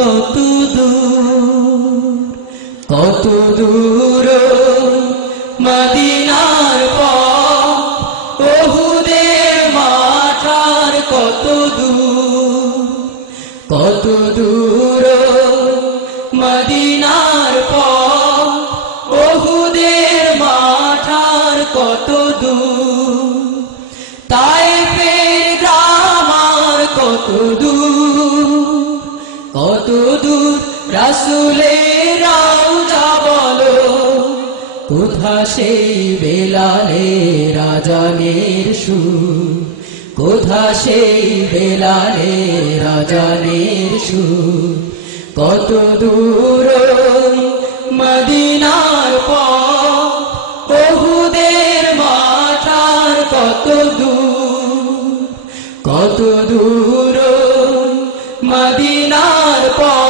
কত দূর কত দূর মদিনার পথ ওহুদের মাঠার কত দূর কত দূর মদিনার পথ ওহুদের মাঠার কত দূর তাই ফের গ্রামার কত দূর। রাসুলের রাউজা বলো কত দূর মদিনার পথ বহুদের মাঠার কত দূর? কত দূর মদিনার পথ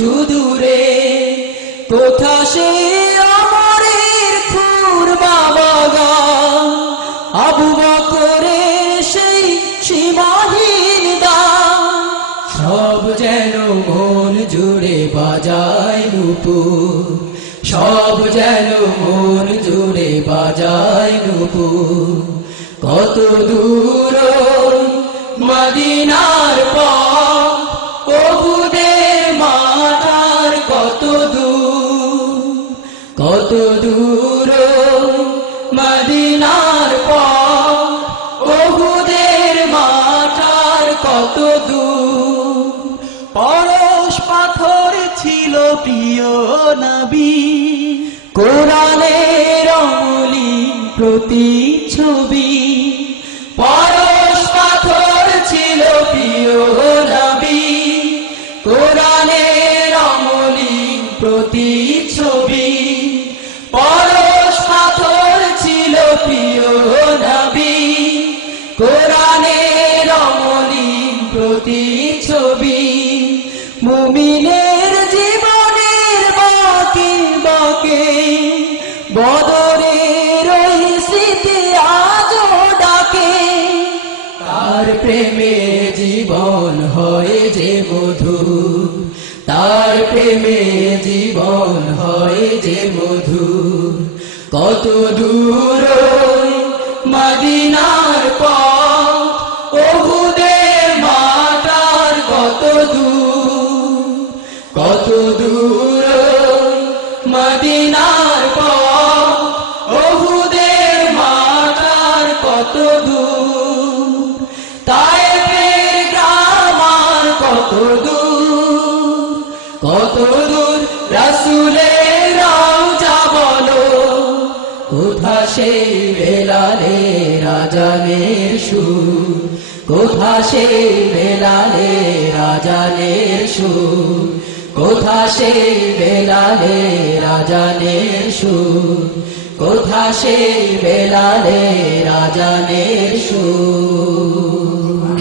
সুদূরে কোথা সে আমরের খুর বাবা আবু বকরে সেই সীমাহীন দান সব যেন মন জুড়ে বাজায় নুপুর। সব যেন মন জুড়ে বাজায় নুপুর। কত দূর মদিনার ছিল প্রিয় নবী। কোরআনের অমলি প্রতিচ্ছবি। পরশ পাথর ছিল প্রিয় নবী। কোরআনের অমলি প্রতিচ্ছবি। পরশ পাথর ছিল প্রিয় নবী। কোরআনের অমলি প্রতিচ্ছবি। মুমিনের প্রেমে জীবন হয় যে মধু তার প্রেমে জীবন হয় যে মধু। কত দূর মদিনার রাসুলের রাউজা বলো কোথা সেই বেলালে রাজানের সুর? কোথা সেই বেলালে রাজানের সুর? কোথা সেই বেলালে রাজানের সুর? কোথা সেই বেলালে রাজানের সুর?